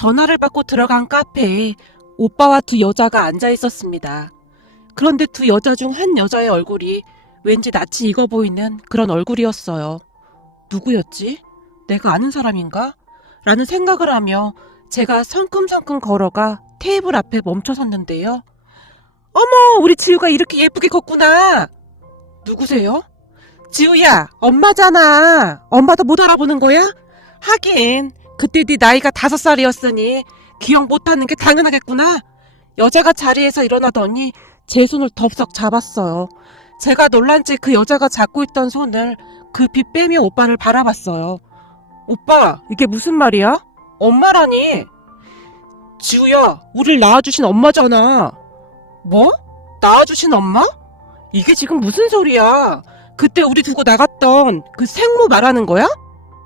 전화를 받고 들어간 카페에 오빠와 두 여자가 앉아 있었습니다. 그런데 두 여자 중 한 여자의 얼굴이 왠지 낯이 익어 보이는 그런 얼굴이었어요. 누구였지? 내가 아는 사람인가? 라는 생각을 하며 제가 성큼성큼 걸어가 테이블 앞에 멈춰 섰는데요. 어머, 우리 지우가 이렇게 예쁘게 걷구나. 누구세요? 지우야, 엄마잖아. 엄마도 못 알아보는 거야? 하긴 그때 네 나이가 5살이었으니 기억 못하는 게 당연하겠구나. 여자가 자리에서 일어나더니 제 손을 덥석 잡았어요. 제가 놀란 채 그 여자가 잡고 있던 손을 급히 빼며 오빠를 바라봤어요. 오빠, 이게 무슨 말이야? 엄마라니? 지우야, 우릴 낳아주신 엄마잖아. 뭐? 낳아주신 엄마? 이게 지금 무슨 소리야? 그때 우리 두고 나갔던 그 생모 말하는 거야?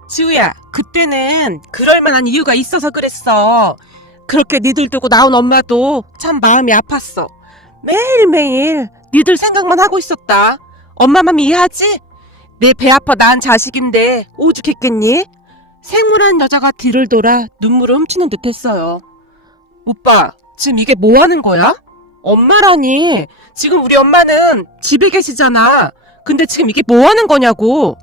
지우야, 그때는 그럴 만한 이유가 있어서 그랬어. 그렇게 니들 두고 나온 엄마도 참 마음이 아팠어. 매일매일 니들 생각만 하고 있었다. 엄마 맘 이해하지? 내 배 아파 낳은 자식인데 오죽했겠니? 생물한 여자가 뒤를 돌아 눈물을 훔치는 듯 했어요. 오빠, 지금 이게 뭐 하는 거야? 엄마라니. 지금 우리 엄마는 집에 계시잖아. 근데 지금 이게 뭐 하는 거냐고.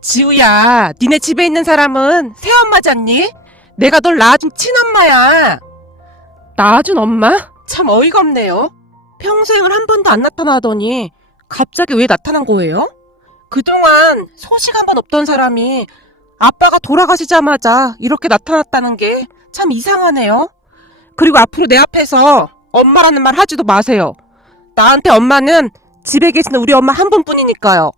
지우야, 니네 집에 있는 사람은 새엄마잖니? 내가 널 낳아준 친엄마야. 낳아준 엄마? 참 어이가 없네요. 평생을 한 번도 안 나타나더니 갑자기 왜 나타난 거예요? 그동안 소식 한 번 없던 사람이 아빠가 돌아가시자마자 이렇게 나타났다는 게 참 이상하네요. 그리고 앞으로 내 앞에서 엄마라는 말 하지도 마세요. 나한테 엄마는 집에 계시는 우리 엄마 한 분뿐이니까요.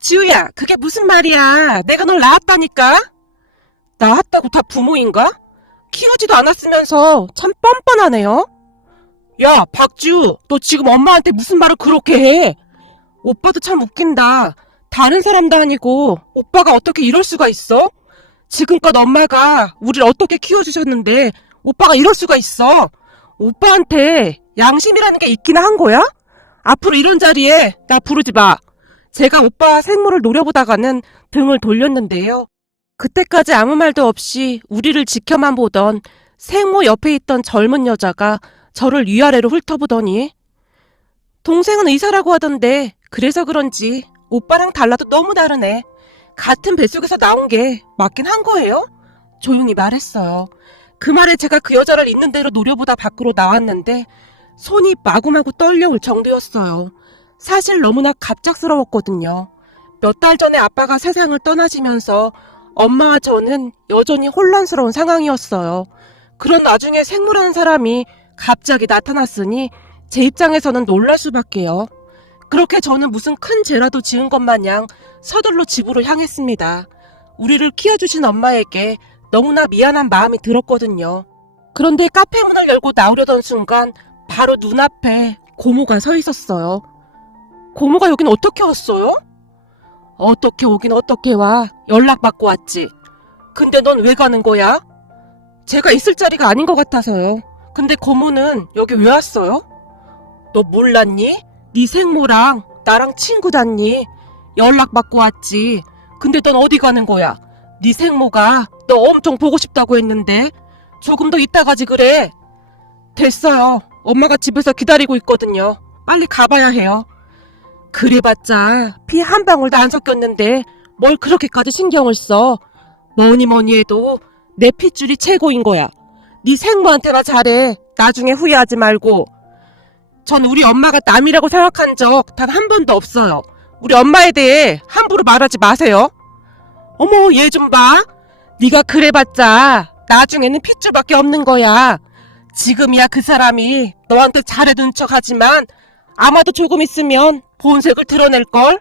지우야, 그게 무슨 말이야. 내가 널 낳았다니까. 낳았다고 다 부모인가? 키우지도 않았으면서 참 뻔뻔하네요. 야, 박지우, 너 지금 엄마한테 무슨 말을 그렇게 해? 오빠도 참 웃긴다. 다른 사람도 아니고 오빠가 어떻게 이럴 수가 있어? 지금껏 엄마가 우리를 어떻게 키워주셨는데 오빠가 이럴 수가 있어? 오빠한테 양심이라는 게 있기나 한 거야? 앞으로 이런 자리에 나 부르지 마. 제가 오빠 생모를 노려보다가는 등을 돌렸는데요. 그때까지 아무 말도 없이 우리를 지켜만 보던 생모 옆에 있던 젊은 여자가 저를 위아래로 훑어보더니 동생은 의사라고 하던데 그래서 그런지 오빠랑 달라도 너무 다르네. 같은 뱃속에서 나온 게 맞긴 한 거예요? 조용히 말했어요. 그 말에 제가 그 여자를 있는 대로 노려보다 밖으로 나왔는데 손이 마구마구 떨려올 정도였어요. 사실 너무나 갑작스러웠거든요. 몇 달 전에 아빠가 세상을 떠나시면서 엄마와 저는 여전히 혼란스러운 상황이었어요. 그런 와중에 생모라는 사람이 갑자기 나타났으니 제 입장에서는 놀랄 수밖에요. 그렇게 저는 무슨 큰 죄라도 지은 것 마냥 서둘러 집으로 향했습니다. 우리를 키워주신 엄마에게 너무나 미안한 마음이 들었거든요. 그런데 카페 문을 열고 나오려던 순간 바로 눈앞에 고모가 서 있었어요. 고모가 여긴 어떻게 왔어요? 어떻게 오긴 어떻게 와. 연락받고 왔지. 근데 넌 왜 가는 거야? 제가 있을 자리가 아닌 것 같아서요. 근데 고모는 여기 왜 왔어요? 너 몰랐니? 네 생모랑 나랑 친구잖니. 연락받고 왔지. 근데 넌 어디 가는 거야? 네 생모가 너 엄청 보고 싶다고 했는데 조금 더 이따 가지 그래. 됐어요. 엄마가 집에서 기다리고 있거든요. 빨리 가봐야 해요. 그래봤자 피 한 방울도 안 섞였는데 뭘 그렇게까지 신경을 써. 뭐니 해도 내 핏줄이 최고인 거야. 네 생모한테나 잘해. 나중에 후회하지 말고. 전 우리 엄마가 남이라고 생각한 적 단 한 번도 없어요. 우리 엄마에 대해 함부로 말하지 마세요. 어머, 얘 좀 봐. 네가 그래봤자 나중에는 핏줄밖에 없는 거야. 지금이야 그 사람이 너한테 잘해둔 척하지만 아마도 조금 있으면 본색을 드러낼걸?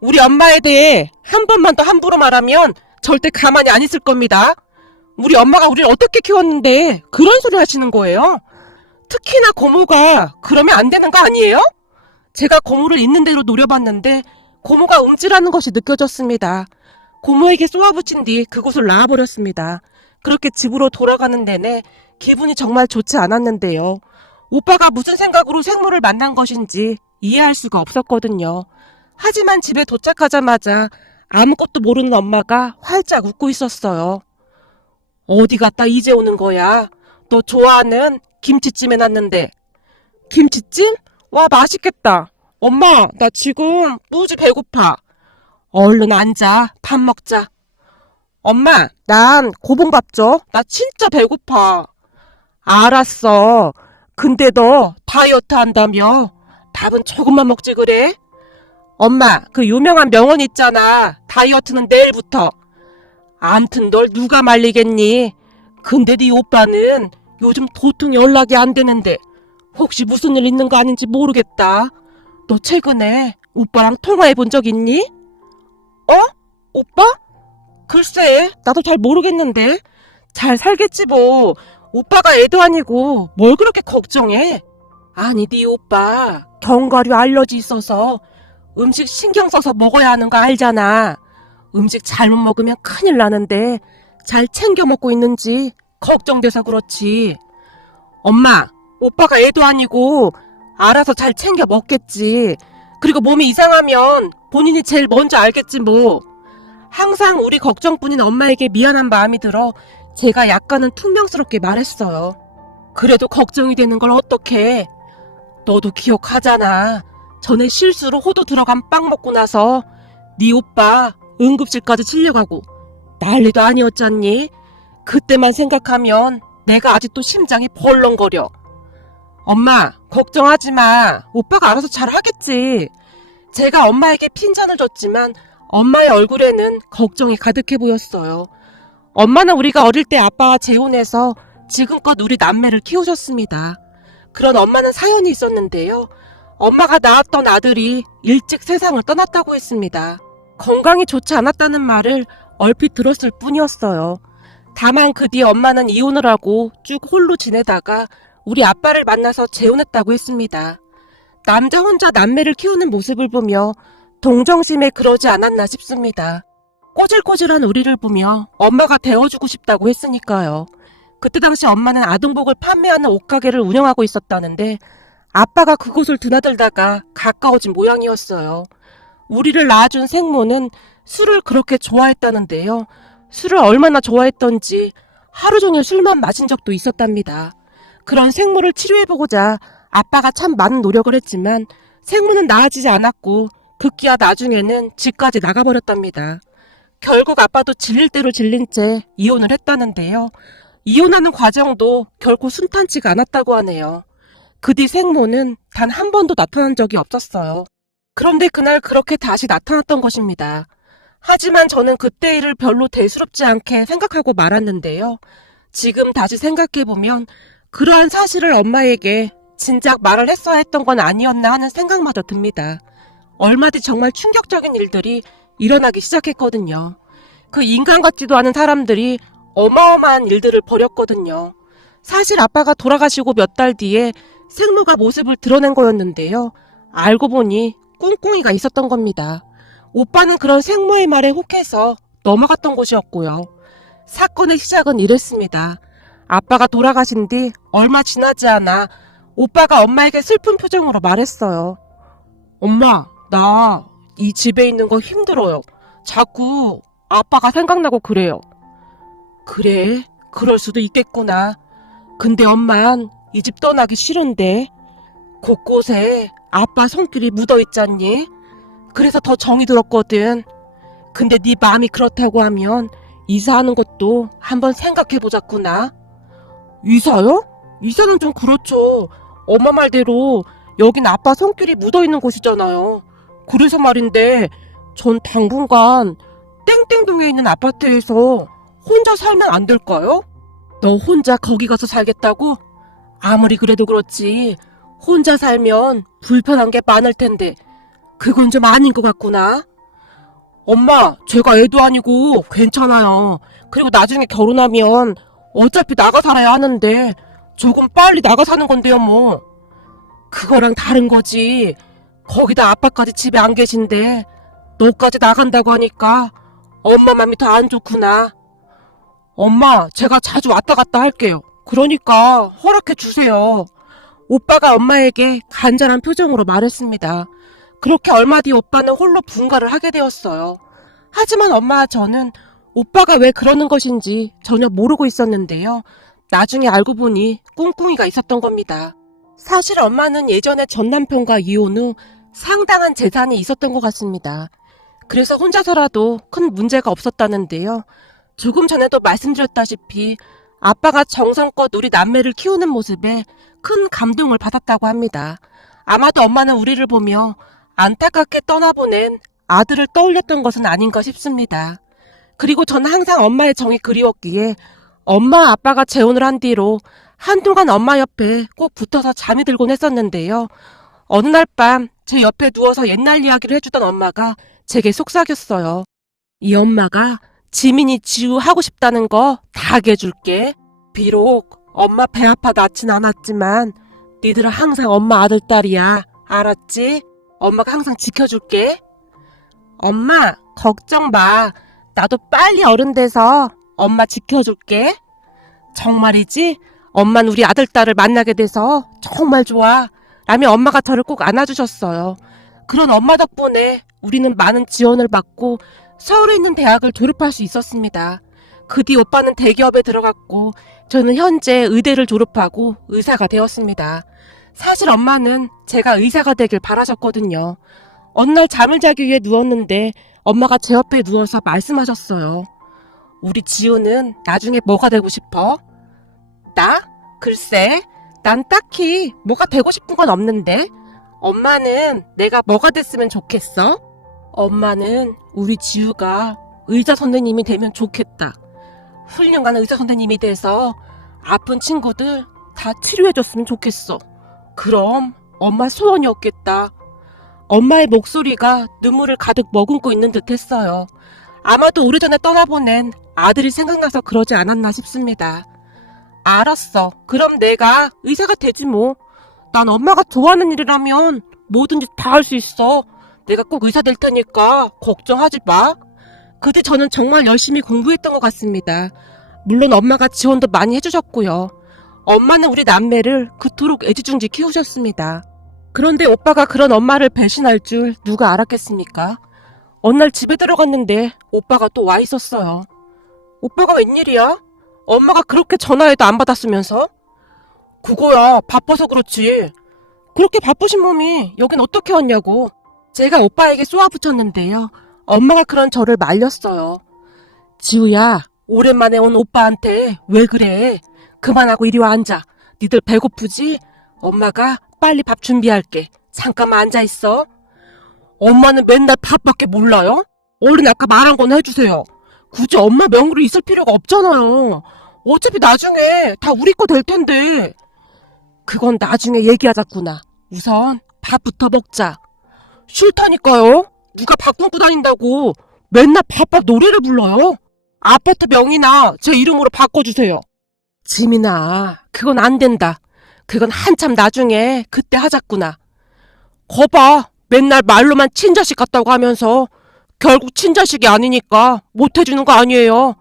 우리 엄마에 대해 한 번만 더 함부로 말하면 절대 가만히 안 있을 겁니다. 우리 엄마가 우리를 어떻게 키웠는데 그런 소리 하시는 거예요? 특히나 고모가 그러면 안 되는 거 아니에요? 제가 고모를 있는 대로 노려봤는데 고모가 움찔하는 것이 느껴졌습니다. 고모에게 쏘아붙인 뒤 그곳을 나와버렸습니다. 그렇게 집으로 돌아가는 내내 기분이 정말 좋지 않았는데요. 오빠가 무슨 생각으로 생모를 만난 것인지 이해할 수가 없었거든요. 하지만 집에 도착하자마자 아무것도 모르는 엄마가 활짝 웃고 있었어요. 어디 갔다 이제 오는 거야? 너 좋아하는 김치찜 해놨는데. 김치찜? 와, 맛있겠다. 엄마, 나 지금 무지 배고파. 얼른 앉아. 밥 먹자. 엄마, 난 고봉밥 줘. 나 진짜 배고파. 알았어. 근데 너 다이어트 한다며? 밥은 조금만 먹지 그래? 엄마, 그 유명한 명언 있잖아. 다이어트는 내일부터. 암튼 널 누가 말리겠니? 근데 네 오빠는 요즘 도통 연락이 안 되는데 혹시 무슨 일 있는 거 아닌지 모르겠다. 너 최근에 오빠랑 통화해 본 적 있니? 어? 오빠? 글쎄, 나도 잘 모르겠는데. 잘 살겠지 뭐. 오빠가 애도 아니고 뭘 그렇게 걱정해? 아니, 네 오빠 견과류 알러지 있어서 음식 신경 써서 먹어야 하는 거 알잖아. 음식 잘못 먹으면 큰일 나는데 잘 챙겨 먹고 있는지 걱정돼서 그렇지. 엄마, 오빠가 애도 아니고 알아서 잘 챙겨 먹겠지. 그리고 몸이 이상하면 본인이 제일 먼저 알겠지 뭐. 항상 우리 걱정뿐인 엄마에게 미안한 마음이 들어 제가 약간은 퉁명스럽게 말했어요. 그래도 걱정이 되는 걸 어떡해. 너도 기억하잖아. 전에 실수로 호두 들어간 빵 먹고 나서 네 오빠 응급실까지 실려가고 난리도 아니었잖니. 그때만 생각하면 내가 아직도 심장이 벌렁거려. 엄마, 걱정하지 마. 오빠가 알아서 잘 하겠지. 제가 엄마에게 핀잔을 줬지만 엄마의 얼굴에는 걱정이 가득해 보였어요. 엄마는 우리가 어릴 때 아빠와 재혼해서 지금껏 우리 남매를 키우셨습니다. 그런 엄마는 사연이 있었는데요. 엄마가 낳았던 아들이 일찍 세상을 떠났다고 했습니다. 건강이 좋지 않았다는 말을 얼핏 들었을 뿐이었어요. 다만 그 뒤에 엄마는 이혼을 하고 쭉 홀로 지내다가 우리 아빠를 만나서 재혼했다고 했습니다. 남자 혼자 남매를 키우는 모습을 보며 동정심에 그러지 않았나 싶습니다. 꼬질꼬질한 우리를 보며 엄마가 되어주고 싶다고 했으니까요. 그때 당시 엄마는 아동복을 판매하는 옷가게를 운영하고 있었다는데 아빠가 그곳을 드나들다가 가까워진 모양이었어요. 우리를 낳아준 생모는 술을 그렇게 좋아했다는데요. 술을 얼마나 좋아했던지 하루 종일 술만 마신 적도 있었답니다. 그런 생모를 치료해보고자 아빠가 참 많은 노력을 했지만 생모는 나아지지 않았고 급기야 나중에는 집까지 나가버렸답니다. 결국 아빠도 질릴 대로 질린 채 이혼을 했다는데요. 이혼하는 과정도 결코 순탄치가 않았다고 하네요. 그 뒤 생모는 단 한 번도 나타난 적이 없었어요. 그런데 그날 그렇게 다시 나타났던 것입니다. 하지만 저는 그때 일을 별로 대수롭지 않게 생각하고 말았는데요. 지금 다시 생각해보면 그러한 사실을 엄마에게 진작 말을 했어야 했던 건 아니었나 하는 생각마저 듭니다. 얼마 뒤 정말 충격적인 일들이 일어나기 시작했거든요. 그 인간 같지도 않은 사람들이 어마어마한 일들을 벌였거든요. 사실 아빠가 돌아가시고 몇 달 뒤에 생모가 모습을 드러낸 거였는데요. 알고 보니 꿍꿍이가 있었던 겁니다. 오빠는 그런 생모의 말에 혹해서 넘어갔던 곳이었고요. 사건의 시작은 이랬습니다. 아빠가 돌아가신 뒤 얼마 지나지 않아 오빠가 엄마에게 슬픈 표정으로 말했어요. 엄마, 나 이 집에 있는 거 힘들어요. 자꾸 아빠가 생각나고 그래요. 그래, 그럴 수도 있겠구나. 근데 엄만 이 집 떠나기 싫은데. 곳곳에 아빠 손길이 묻어있잖니. 그래서 더 정이 들었거든. 근데 네 마음이 그렇다고 하면 이사하는 것도 한번 생각해보자꾸나. 이사요? 이사는 좀 그렇죠. 엄마 말대로 여긴 아빠 손길이 묻어있는 곳이잖아요. 그래서 말인데 전 당분간 땡땡동에 있는 아파트에서 혼자 살면 안 될까요? 너 혼자 거기 가서 살겠다고? 아무리 그래도 그렇지 혼자 살면 불편한 게 많을 텐데 그건 좀 아닌 것 같구나. 엄마, 제가 애도 아니고 괜찮아요. 그리고 나중에 결혼하면 어차피 나가 살아야 하는데 조금 빨리 나가 사는 건데요 뭐. 그거랑 다른 거지. 거기다 아빠까지 집에 안 계신데 너까지 나간다고 하니까 엄마 맘이 더 안 좋구나. 엄마, 제가 자주 왔다 갔다 할게요. 그러니까 허락해 주세요. 오빠가 엄마에게 간절한 표정으로 말했습니다. 그렇게 얼마 뒤 오빠는 홀로 분가를 하게 되었어요. 하지만 엄마와 저는 오빠가 왜 그러는 것인지 전혀 모르고 있었는데요. 나중에 알고 보니 꿍꿍이가 있었던 겁니다. 사실 엄마는 예전에 전 남편과 이혼 후 상당한 재산이 있었던 것 같습니다. 그래서 혼자서라도 큰 문제가 없었다는데요. 조금 전에도 말씀드렸다시피 아빠가 정성껏 우리 남매를 키우는 모습에 큰 감동을 받았다고 합니다. 아마도 엄마는 우리를 보며 안타깝게 떠나보낸 아들을 떠올렸던 것은 아닌가 싶습니다. 그리고 저는 항상 엄마의 정이 그리웠기에 엄마 아빠가 재혼을 한 뒤로 한동안 엄마 옆에 꼭 붙어서 잠이 들곤 했었는데요. 어느 날 밤 제 옆에 누워서 옛날 이야기를 해주던 엄마가 제게 속삭였어요. 이 엄마가 지민이 지우 하고 싶다는 거 다 하게 해줄게. 비록 엄마 배 아파 낳진 않았지만 니들은 항상 엄마 아들 딸이야. 알았지? 엄마가 항상 지켜줄게. 엄마 걱정 마. 나도 빨리 어른 돼서 엄마 지켜줄게. 정말이지? 엄마는 우리 아들 딸을 만나게 돼서 정말 좋아. 라며 엄마가 저를 꼭 안아주셨어요. 그런 엄마 덕분에 우리는 많은 지원을 받고 서울에 있는 대학을 졸업할 수 있었습니다. 그 뒤 오빠는 대기업에 들어갔고 저는 현재 의대를 졸업하고 의사가 되었습니다. 사실 엄마는 제가 의사가 되길 바라셨거든요. 어느 날 잠을 자기 위해 누웠는데 엄마가 제 옆에 누워서 말씀하셨어요. 우리 지우는 나중에 뭐가 되고 싶어? 나? 글쎄, 난 딱히 뭐가 되고 싶은 건 없는데 엄마는 내가 뭐가 됐으면 좋겠어? 엄마는 우리 지우가 의사 선생님이 되면 좋겠다. 훌륭한 의사 선생님이 돼서 아픈 친구들 다 치료해줬으면 좋겠어. 그럼 엄마 소원이었겠다. 엄마의 목소리가 눈물을 가득 머금고 있는 듯 했어요. 아마도 오래전에 떠나보낸 아들이 생각나서 그러지 않았나 싶습니다. 알았어. 그럼 내가 의사가 되지 뭐. 난 엄마가 좋아하는 일이라면 뭐든지 다 할 수 있어. 내가 꼭 의사 될 테니까 걱정하지 마. 그때 저는 정말 열심히 공부했던 것 같습니다. 물론 엄마가 지원도 많이 해주셨고요. 엄마는 우리 남매를 그토록 애지중지 키우셨습니다. 그런데 오빠가 그런 엄마를 배신할 줄 누가 알았겠습니까? 어느 날 집에 들어갔는데 오빠가 또 와 있었어요. 오빠가 웬일이야? 엄마가 그렇게 전화해도 안 받았으면서? 그거야, 바빠서 그렇지. 그렇게 바쁘신 몸이 여긴 어떻게 왔냐고. 제가 오빠에게 쏘아붙였는데요. 엄마가 그런 저를 말렸어요. 지우야, 오랜만에 온 오빠한테 왜 그래? 그만하고 이리 와 앉아. 니들 배고프지? 엄마가 빨리 밥 준비할게. 잠깐만 앉아있어. 엄마는 맨날 밥밖에 몰라요? 얼른 아까 말한 건 해주세요. 굳이 엄마 명의로 있을 필요가 없잖아요. 어차피 나중에 다 우리 거 될 텐데. 그건 나중에 얘기하자꾸나. 우선 밥부터 먹자. 싫다니까요. 누가 밥 굶고 다닌다고 맨날 밥밥 노래를 불러요. 아파트 명의나 제 이름으로 바꿔주세요. 지민아, 그건 안 된다. 그건 한참 나중에 그때 하자꾸나. 거봐, 맨날 말로만 친자식 같다고 하면서 결국 친자식이 아니니까 못해주는 거 아니에요.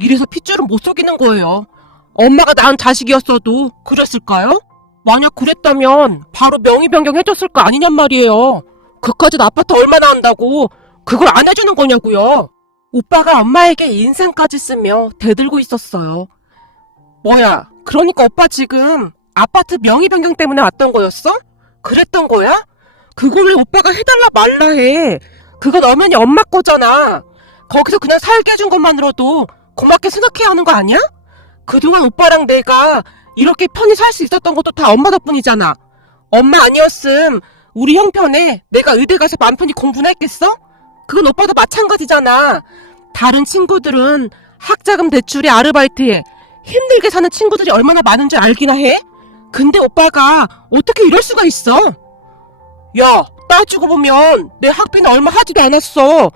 이래서 핏줄은 못 속이는 거예요. 엄마가 낳은 자식이었어도 그랬을까요? 만약 그랬다면 바로 명의 변경해줬을 거 아니냔 말이에요. 그까짓 아파트 얼마나 한다고 그걸 안 해주는 거냐고요. 오빠가 엄마에게 인상까지 쓰며 대들고 있었어요. 뭐야, 그러니까 오빠 지금 아파트 명의 변경 때문에 왔던 거였어? 그랬던 거야? 그걸 왜 오빠가 해달라 말라 해. 그건 엄연히 엄마 거잖아. 거기서 그냥 살게 해준 것만으로도 고맙게 생각해야 하는 거 아니야? 그동안 오빠랑 내가 이렇게 편히 살 수 있었던 것도 다 엄마 덕분이잖아. 엄마 아니었음 우리 형편에 내가 의대 가서 맘 편히 공부나 했겠어? 그건 오빠도 마찬가지잖아. 다른 친구들은 학자금 대출에 아르바이트해 힘들게 사는 친구들이 얼마나 많은 줄 알기나 해? 근데 오빠가 어떻게 이럴 수가 있어? 야, 따지고 보면 내 학비는 얼마 하지도 않았어.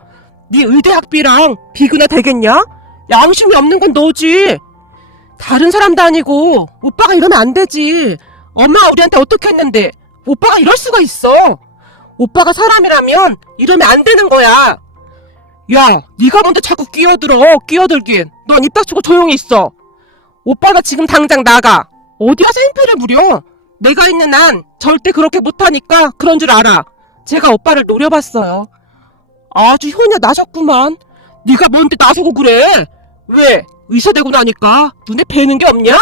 네 의대 학비랑 비교나 되겠냐? 양심이 없는 건 너지. 다른 사람도 아니고 오빠가 이러면 안 되지. 엄마가 우리한테 어떻게 했는데 오빠가 이럴 수가 있어. 오빠가 사람이라면 이러면 안 되는 거야. 야, 네가 먼저 자꾸 끼어들긴. 넌 입 닥치고 조용히 있어. 오빠가 지금 당장 나가. 어디 와서 행패를 부려. 내가 있는 한 절대 그렇게 못하니까 그런 줄 알아. 제가 오빠를 노려봤어요. 아주 효녀 나셨구만. 네가 뭔데 나서고 그래? 왜? 의사 되고 나니까 눈에 뵈는 게 없냐?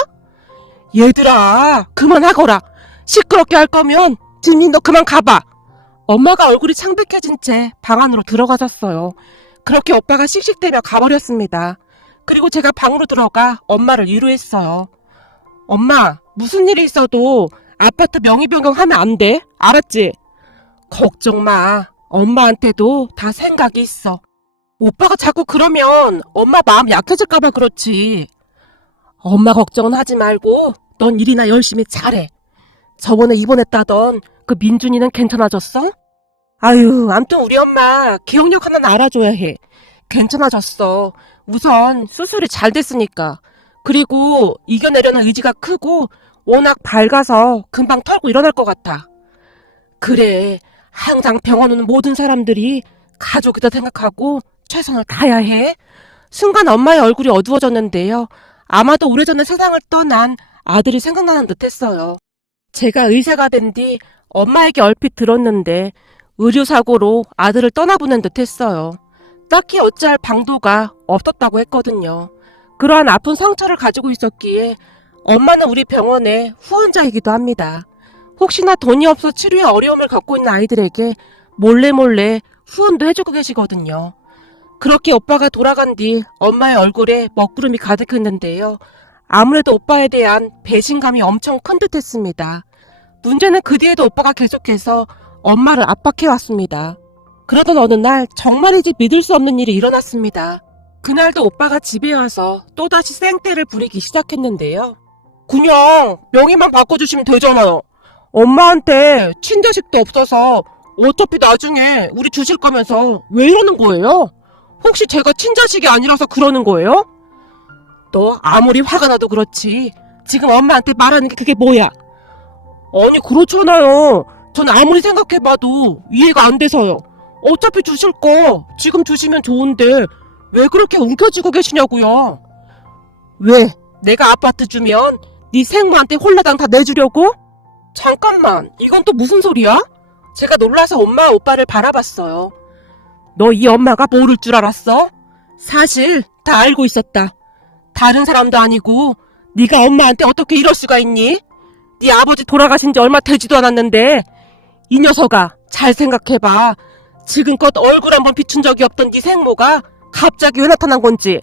얘들아, 그만하거라. 시끄럽게 할 거면 진이 너 그만 가봐. 엄마가 얼굴이 창백해진 채 방 안으로 들어가셨어요. 그렇게 오빠가 씩씩대며 가버렸습니다. 그리고 제가 방으로 들어가 엄마를 위로했어요. 엄마, 무슨 일이 있어도 아파트 명의 변경하면 안 돼. 알았지? 걱정 마. 엄마한테도 다 생각이 있어. 오빠가 자꾸 그러면 엄마 마음 약해질까봐 그렇지. 엄마 걱정은 하지 말고 넌 일이나 열심히 잘해. 저번에 입원했다던 그 민준이는 괜찮아졌어? 아유, 암튼 우리 엄마 기억력 하나는 알아줘야 해. 괜찮아졌어. 우선 수술이 잘 됐으니까. 그리고 이겨내려는 의지가 크고 워낙 밝아서 금방 털고 일어날 것 같아. 그래, 항상 병원 오는 모든 사람들이 가족이다 생각하고 최선을 다해야 해. 순간 엄마의 얼굴이 어두워졌는데요. 아마도 오래전에 세상을 떠난 아들이 생각나는 듯 했어요. 제가 의사가 된 뒤 엄마에게 얼핏 들었는데 의료사고로 아들을 떠나보낸 듯 했어요. 딱히 어찌할 방도가 없었다고 했거든요. 그러한 아픈 상처를 가지고 있었기에 엄마는 우리 병원의 후원자이기도 합니다. 혹시나 돈이 없어 치료에 어려움을 겪고 있는 아이들에게 몰래 후원도 해주고 계시거든요. 그렇게 오빠가 돌아간 뒤 엄마의 얼굴에 먹구름이 가득했는데요. 아무래도 오빠에 대한 배신감이 엄청 큰 듯했습니다. 문제는 그 뒤에도 오빠가 계속해서 엄마를 압박해왔습니다. 그러던 어느 날 정말이지 믿을 수 없는 일이 일어났습니다. 그날도 오빠가 집에 와서 또다시 생떼를 부리기 시작했는데요. 그냥 명의만 바꿔주시면 되잖아요. 엄마한테 친자식도 없어서 어차피 나중에 우리 주실 거면서 왜 이러는 거예요? 혹시 제가 친자식이 아니라서 그러는 거예요? 너 아무리 화가 나도 그렇지 지금 엄마한테 말하는 게 그게 뭐야? 아니 그렇잖아요. 전 아무리 생각해봐도 이해가 안 돼서요. 어차피 주실 거 지금 주시면 좋은데 왜 그렇게 움켜쥐고 계시냐고요. 왜? 내가 아파트 주면 네 생모한테 홀라당 다 내주려고? 잠깐만, 이건 또 무슨 소리야? 제가 놀라서 엄마 오빠를 바라봤어요. 너 이 엄마가 모를 줄 알았어? 사실 다 알고 있었다. 다른 사람도 아니고 네가 엄마한테 어떻게 이럴 수가 있니? 네 아버지 돌아가신 지 얼마 되지도 않았는데 이 녀석아, 잘 생각해봐. 지금껏 얼굴 한번 비춘 적이 없던 네 생모가 갑자기 왜 나타난 건지.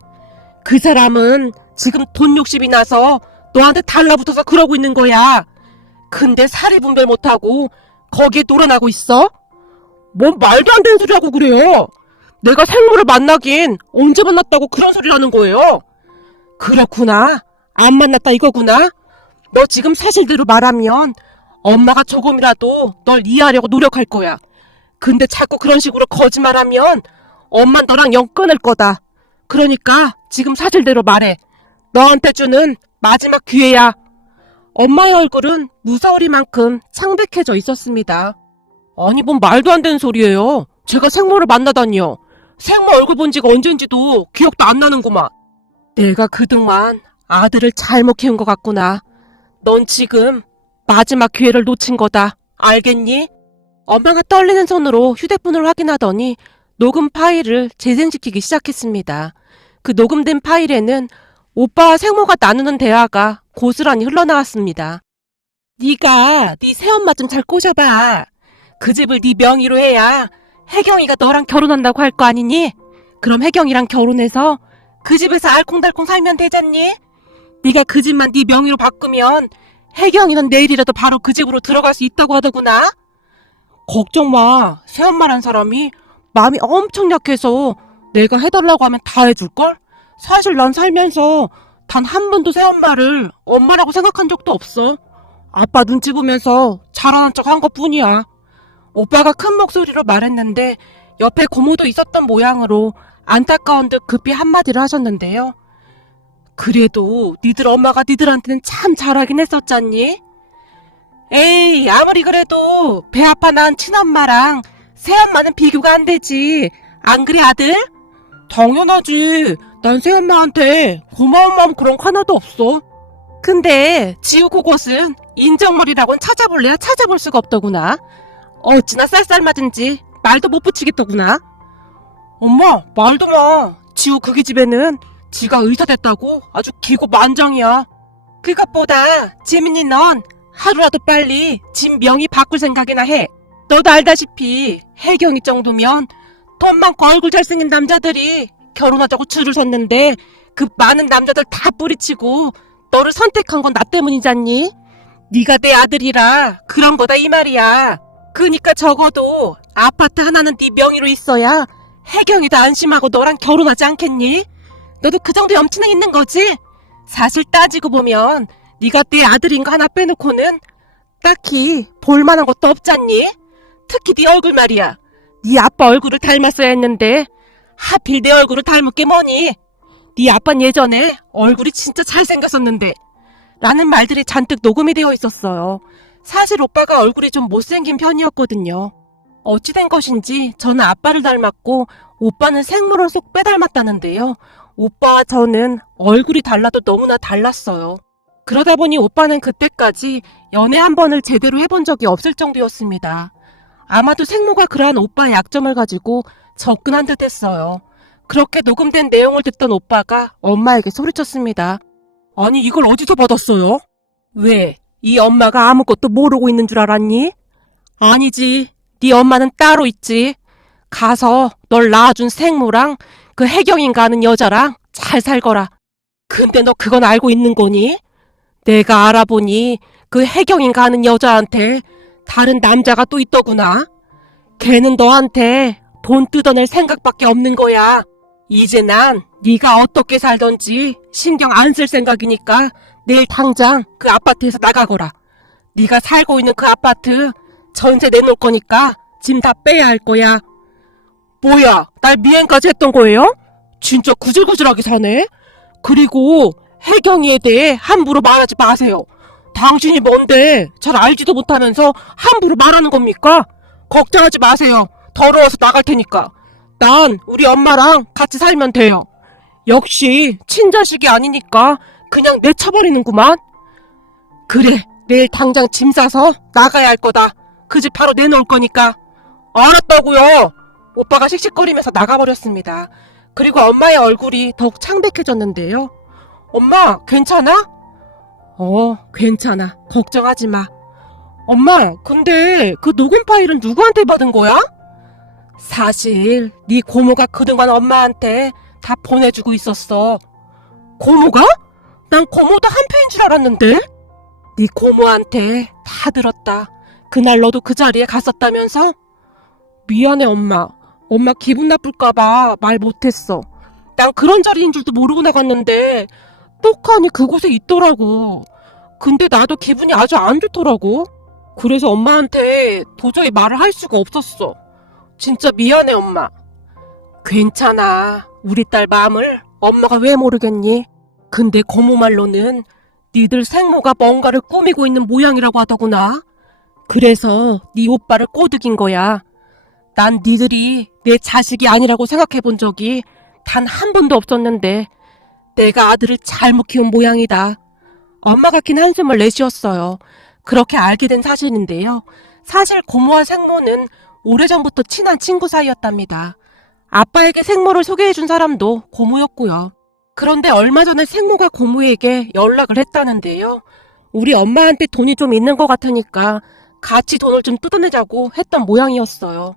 그 사람은 지금 돈 욕심이 나서 너한테 달라붙어서 그러고 있는 거야. 근데 사리 분별 못하고 거기에 놀아나고 있어? 뭔 말도 안 되는 소리 하고 그래요. 내가 생모를 만나긴 언제 만났다고 그런 소리를 하는 거예요. 그렇구나. 안 만났다 이거구나. 너 지금 사실대로 말하면 엄마가 조금이라도 널 이해하려고 노력할 거야. 근데 자꾸 그런 식으로 거짓말하면 엄마 너랑 영 끊을 거다. 그러니까 지금 사실대로 말해. 너한테 주는 마지막 기회야. 엄마의 얼굴은 무서울이만큼 창백해져 있었습니다. 아니 뭔 말도 안 되는 소리예요. 제가 생모를 만나다니요. 생모 얼굴 본 지가 언젠지도 기억도 안 나는구만. 내가 그동안 아들을 잘못 키운 것 같구나. 넌 지금 마지막 기회를 놓친 거다. 알겠니? 엄마가 떨리는 손으로 휴대폰을 확인하더니 녹음 파일을 재생시키기 시작했습니다. 그 녹음된 파일에는 오빠와 생모가 나누는 대화가 고스란히 흘러나왔습니다. 네가 네 새엄마 좀 잘 꼬셔봐. 그 집을 네 명의로 해야 혜경이가 너랑 결혼한다고 할 거 아니니? 그럼 혜경이랑 결혼해서 그 집에서 알콩달콩 살면 되잖니? 네가 그 집만 네 명의로 바꾸면 혜경이는 내일이라도 바로 그 집으로 들어갈 수 있다고 하더구나. 걱정 마. 새엄마란 사람이 마음이 엄청 약해서 내가 해달라고 하면 다 해줄걸? 사실 난 살면서 단 한 번도 새엄마를 엄마라고 생각한 적도 없어. 아빠 눈치 보면서 잘하는 척 한 것뿐이야. 오빠가 큰 목소리로 말했는데 옆에 고모도 있었던 모양으로 안타까운 듯 급히 한마디를 하셨는데요. 그래도 니들 엄마가 니들한테는 참 잘하긴 했었잖니? 에이, 아무리 그래도 배 아파 낳은 친엄마랑 새엄마는 비교가 안 되지. 안 그래 아들? 당연하지. 난 새엄마한테 고마운 마음 그런 거 하나도 없어. 근데 지우고 곳은 인정머리라곤 찾아볼래야 찾아볼 수가 없더구나. 어찌나 쌀쌀맞은지 말도 못 붙이겠더구나. 엄마, 말도 마. 지우 그기 집에는 지가 의사 됐다고 아주 기고만장이야. 그것보다 지민이 넌 하루라도 빨리 집 명의 바꿀 생각이나 해. 너도 알다시피 혜경이 정도면 돈 많고 얼굴 잘생긴 남자들이 결혼하자고 줄을 섰는데 그 많은 남자들 다 뿌리치고 너를 선택한 건 나 때문이잖니? 네가 내 아들이라 그런 거다 이 말이야. 그니까 적어도 아파트 하나는 네 명의로 있어야 혜경이도 안심하고 너랑 결혼하지 않겠니? 너도 그 정도 염치는 있는 거지? 사실 따지고 보면 네가 내 아들인 거 하나 빼놓고는 딱히 볼만한 것도 없잖니? 특히 네 얼굴 말이야. 네 아빠 얼굴을 닮았어야 했는데 하필 내 얼굴을 닮은 게 뭐니? 네 아빠는 예전에 얼굴이 진짜 잘생겼었는데 라는 말들이 잔뜩 녹음이 되어 있었어요. 사실 오빠가 얼굴이 좀 못생긴 편이었거든요. 어찌된 것인지 저는 아빠를 닮았고 오빠는 생물을 쏙 빼닮았다는데요. 오빠와 저는 얼굴이 달라도 너무나 달랐어요. 그러다 보니 오빠는 그때까지 연애 한 번을 제대로 해본 적이 없을 정도였습니다. 아마도 생모가 그러한 오빠의 약점을 가지고 접근한 듯 했어요. 그렇게 녹음된 내용을 듣던 오빠가 엄마에게 소리쳤습니다. 아니 이걸 어디서 받았어요? 왜? 이 엄마가 아무것도 모르고 있는 줄 알았니? 아니지. 네 엄마는 따로 있지. 가서 널 낳아준 생모랑 그 혜경인가 하는 여자랑 잘 살거라. 근데 너 그건 알고 있는 거니? 내가 알아보니 그 혜경인가 하는 여자한테 다른 남자가 또 있더구나. 걔는 너한테 돈 뜯어낼 생각밖에 없는 거야. 이제 난 네가 어떻게 살던지 신경 안 쓸 생각이니까 내일 당장 그 아파트에서 나가거라. 네가 살고 있는 그 아파트 전세 내놓을 거니까 짐 다 빼야 할 거야. 뭐야, 날 미행까지 했던 거예요? 진짜 구질구질하게 사네? 그리고 혜경이에 대해 함부로 말하지 마세요. 당신이 뭔데 잘 알지도 못하면서 함부로 말하는 겁니까? 걱정하지 마세요. 더러워서 나갈 테니까. 난 우리 엄마랑 같이 살면 돼요. 역시 친자식이 아니니까 그냥 내쳐버리는구만. 그래, 내일 당장 짐 싸서 나가야 할 거다. 그 집 바로 내놓을 거니까. 알았다고요. 오빠가 씩씩거리면서 나가버렸습니다. 그리고 엄마의 얼굴이 더욱 창백해졌는데요. 엄마, 괜찮아? 괜찮아. 걱정하지 마. 엄마, 근데 그 녹음 파일은 누구한테 받은 거야? 사실 네 고모가 그동안 엄마한테 다 보내주고 있었어. 고모가? 난 고모도 한패인 줄 알았는데? 네 고모한테 다 들었다. 그날 너도 그 자리에 갔었다면서? 미안해 엄마. 엄마 기분 나쁠까봐 말 못했어. 난 그런 자리인 줄도 모르고 나갔는데 떡하니 그곳에 있더라고. 근데 나도 기분이 아주 안 좋더라고. 그래서 엄마한테 도저히 말을 할 수가 없었어. 진짜 미안해 엄마. 괜찮아. 우리 딸 마음을 엄마가 왜 모르겠니? 근데 고모 말로는 니들 생모가 뭔가를 꾸미고 있는 모양이라고 하더구나. 그래서 네 오빠를 꼬드긴 거야. 난 니들이 내 자식이 아니라고 생각해 본 적이 단 한 번도 없었는데 내가 아들을 잘못 키운 모양이다. 엄마가 긴 한숨을 내쉬었어요. 그렇게 알게 된 사실인데요. 사실 고모와 생모는 오래전부터 친한 친구 사이였답니다. 아빠에게 생모를 소개해준 사람도 고모였고요. 그런데 얼마 전에 생모가 고모에게 연락을 했다는데요. 우리 엄마한테 돈이 좀 있는 것 같으니까 같이 돈을 좀 뜯어내자고 했던 모양이었어요.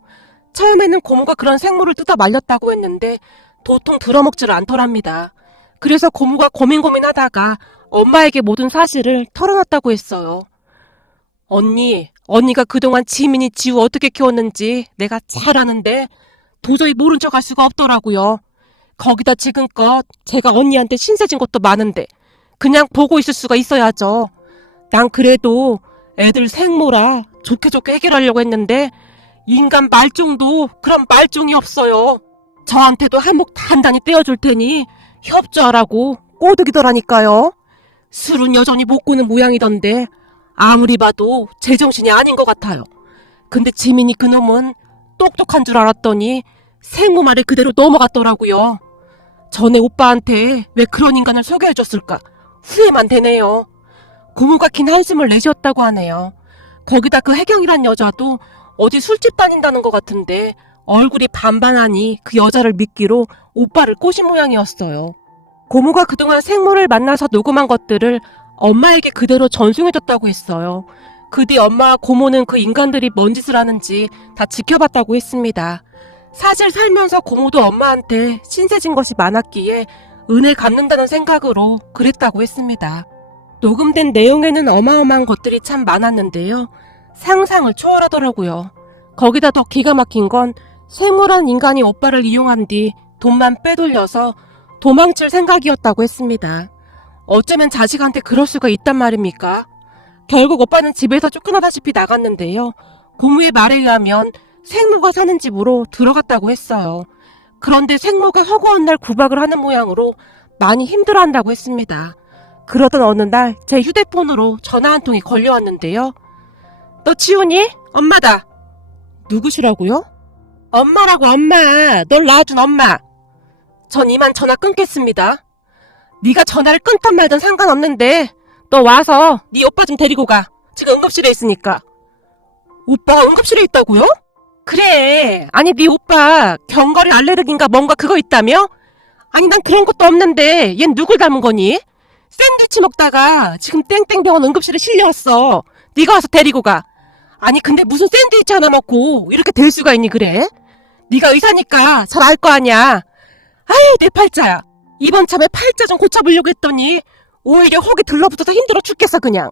처음에는 고모가 그런 생모를 뜯어 말렸다고 했는데 도통 들어먹지를 않더랍니다. 그래서 고모가 고민하다가 엄마에게 모든 사실을 털어놨다고 했어요. 언니가 그동안 지민이 지우 어떻게 키웠는지 내가 잘 아는데 도저히 모른 척 할 수가 없더라고요. 거기다 지금껏 제가 언니한테 신세진 것도 많은데 그냥 보고 있을 수가 있어야죠. 난 그래도 애들 생모라 좋게 해결하려고 했는데 인간 말종도 그런 말종이 없어요. 저한테도 한몫 단단히 떼어줄 테니 협조하라고 꼬드기더라니까요. 술은 여전히 못 꾸는 모양이던데 아무리 봐도 제정신이 아닌 것 같아요. 근데 지민이 그놈은 똑똑한 줄 알았더니 생모 말에 그대로 넘어갔더라고요. 전에 오빠한테 왜 그런 인간을 소개해줬을까 후회만 되네요. 고모가 긴 한숨을 내쉬었다고 하네요. 거기다 그 혜경이란 여자도 어디 술집 다닌다는 것 같은데 얼굴이 반반하니 그 여자를 믿기로 오빠를 꼬신 모양이었어요. 고모가 그동안 생모를 만나서 녹음한 것들을 엄마에게 그대로 전송해줬다고 했어요. 그 뒤 엄마와 고모는 그 인간들이 뭔 짓을 하는지 다 지켜봤다고 했습니다. 사실 살면서 고모도 엄마한테 신세진 것이 많았기에 은혜 갚는다는 생각으로 그랬다고 했습니다. 녹음된 내용에는 어마어마한 것들이 참 많았는데요. 상상을 초월하더라고요. 거기다 더 기가 막힌 건 생모란 인간이 오빠를 이용한 뒤 돈만 빼돌려서 도망칠 생각이었다고 했습니다. 어쩌면 자식한테 그럴 수가 있단 말입니까? 결국 오빠는 집에서 쫓겨나다시피 나갔는데요. 고모의 말에 의하면 생모가 사는 집으로 들어갔다고 했어요. 그런데 생모가 허구한 날 구박을 하는 모양으로 많이 힘들어한다고 했습니다. 그러던 어느 날 제 휴대폰으로 전화 한 통이 걸려왔는데요. 너 지훈이? 엄마다. 누구시라고요? 엄마라고, 엄마. 널 낳아준 엄마. 전 이만 전화 끊겠습니다. 네가 전화를 끊든 말든 상관없는데 너 와서 네 오빠 좀 데리고 가. 지금 응급실에 있으니까. 오빠가 응급실에 있다고요? 그래. 아니 네 오빠 견과류 알레르기인가 뭔가 그거 있다며? 아니 난 그런 것도 없는데 얜 누굴 닮은 거니? 샌드위치 먹다가 지금 땡땡병원 응급실에 실려왔어. 네가 와서 데리고 가. 아니 근데 무슨 샌드위치 하나 먹고 이렇게 될 수가 있니 그래? 네가 의사니까 잘 알 거 아냐. 아이 내 팔자야. 이번 참에 팔자 좀 고쳐보려고 했더니 오히려 혹이 들러붙어서 힘들어 죽겠어 그냥.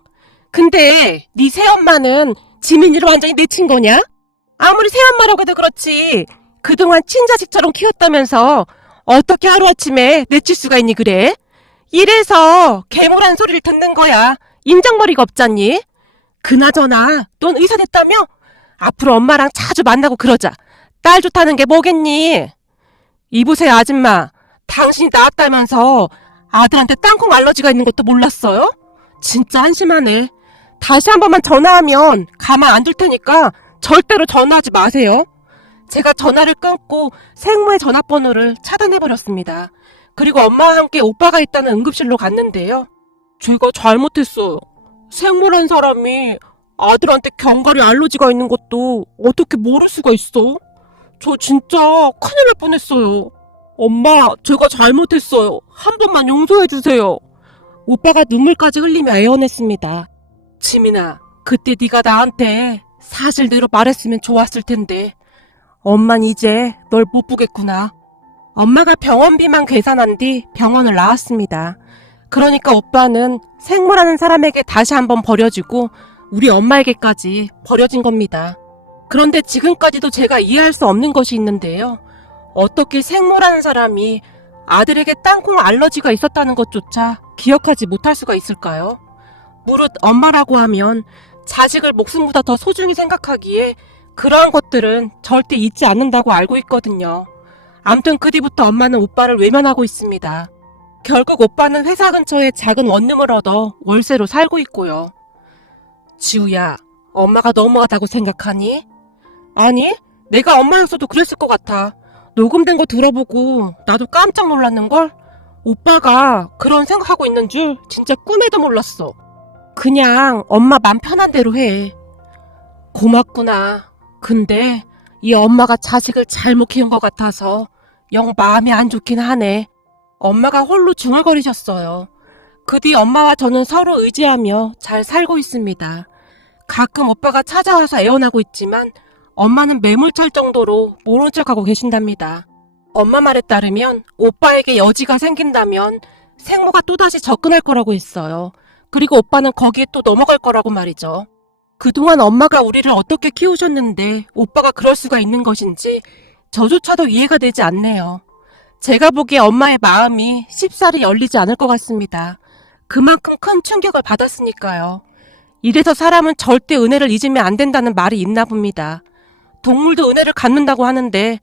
근데 네 새엄마는 지민이를 완전히 내친 거냐? 아무리 새엄마라고 해도 그렇지 그동안 친자식처럼 키웠다면서 어떻게 하루아침에 내칠 수가 있니 그래? 이래서 괴물한 소리를 듣는 거야. 인정머리가 없잖니? 그나저나 넌 의사 됐다며? 앞으로 엄마랑 자주 만나고 그러자. 딸 좋다는 게 뭐겠니? 이보세요 아줌마. 당신이 낳았다면서 아들한테 땅콩 알러지가 있는 것도 몰랐어요? 진짜 한심하네. 다시 한 번만 전화하면 가만 안 둘 테니까 절대로 전화하지 마세요. 제가 전화를 끊고 생모의 전화번호를 차단해버렸습니다. 그리고 엄마와 함께 오빠가 있다는 응급실로 갔는데요. 제가 잘못했어요. 생모란 사람이 아들한테 견과류 알러지가 있는 것도 어떻게 모를 수가 있어? 저 진짜 큰일 날 뻔했어요. 엄마, 제가 잘못했어요. 한 번만 용서해주세요. 오빠가 눈물까지 흘리며 애원했습니다. 지민아, 그때 네가 나한테 사실대로 말했으면 좋았을 텐데 엄만 이제 널 못 보겠구나. 엄마가 병원비만 계산한 뒤 병원을 나왔습니다. 그러니까 오빠는 생모라는 사람에게 다시 한번 버려지고 우리 엄마에게까지 버려진 겁니다. 그런데 지금까지도 제가 이해할 수 없는 것이 있는데요. 어떻게 생모라는 사람이 아들에게 땅콩 알러지가 있었다는 것조차 기억하지 못할 수가 있을까요? 무릇 엄마라고 하면 자식을 목숨보다 더 소중히 생각하기에 그러한 것들은 절대 잊지 않는다고 알고 있거든요. 암튼 그 뒤부터 엄마는 오빠를 외면하고 있습니다. 결국 오빠는 회사 근처에 작은 원룸을 얻어 월세로 살고 있고요. 지우야, 엄마가 너무하다고 생각하니? 아니, 내가 엄마였어도 그랬을 것 같아. 녹음된 거 들어보고 나도 깜짝 놀랐는걸? 오빠가 그런 생각하고 있는 줄 진짜 꿈에도 몰랐어. 그냥 엄마 맘 편한 대로 해. 고맙구나. 근데 이 엄마가 자식을 잘못 키운 것 같아서 영 마음이 안 좋긴 하네. 엄마가 홀로 중얼거리셨어요. 그 뒤 엄마와 저는 서로 의지하며 잘 살고 있습니다. 가끔 오빠가 찾아와서 애원하고 있지만 엄마는 매몰찰 정도로 모른 척하고 계신답니다. 엄마 말에 따르면 오빠에게 여지가 생긴다면 생모가 또다시 접근할 거라고 했어요. 그리고 오빠는 거기에 또 넘어갈 거라고 말이죠. 그동안 엄마가 우리를 어떻게 키우셨는데 오빠가 그럴 수가 있는 것인지 저조차도 이해가 되지 않네요. 제가 보기에 엄마의 마음이 쉽사리 열리지 않을 것 같습니다. 그만큼 큰 충격을 받았으니까요. 이래서 사람은 절대 은혜를 잊으면 안 된다는 말이 있나 봅니다. 동물도 은혜를 갚는다고 하는데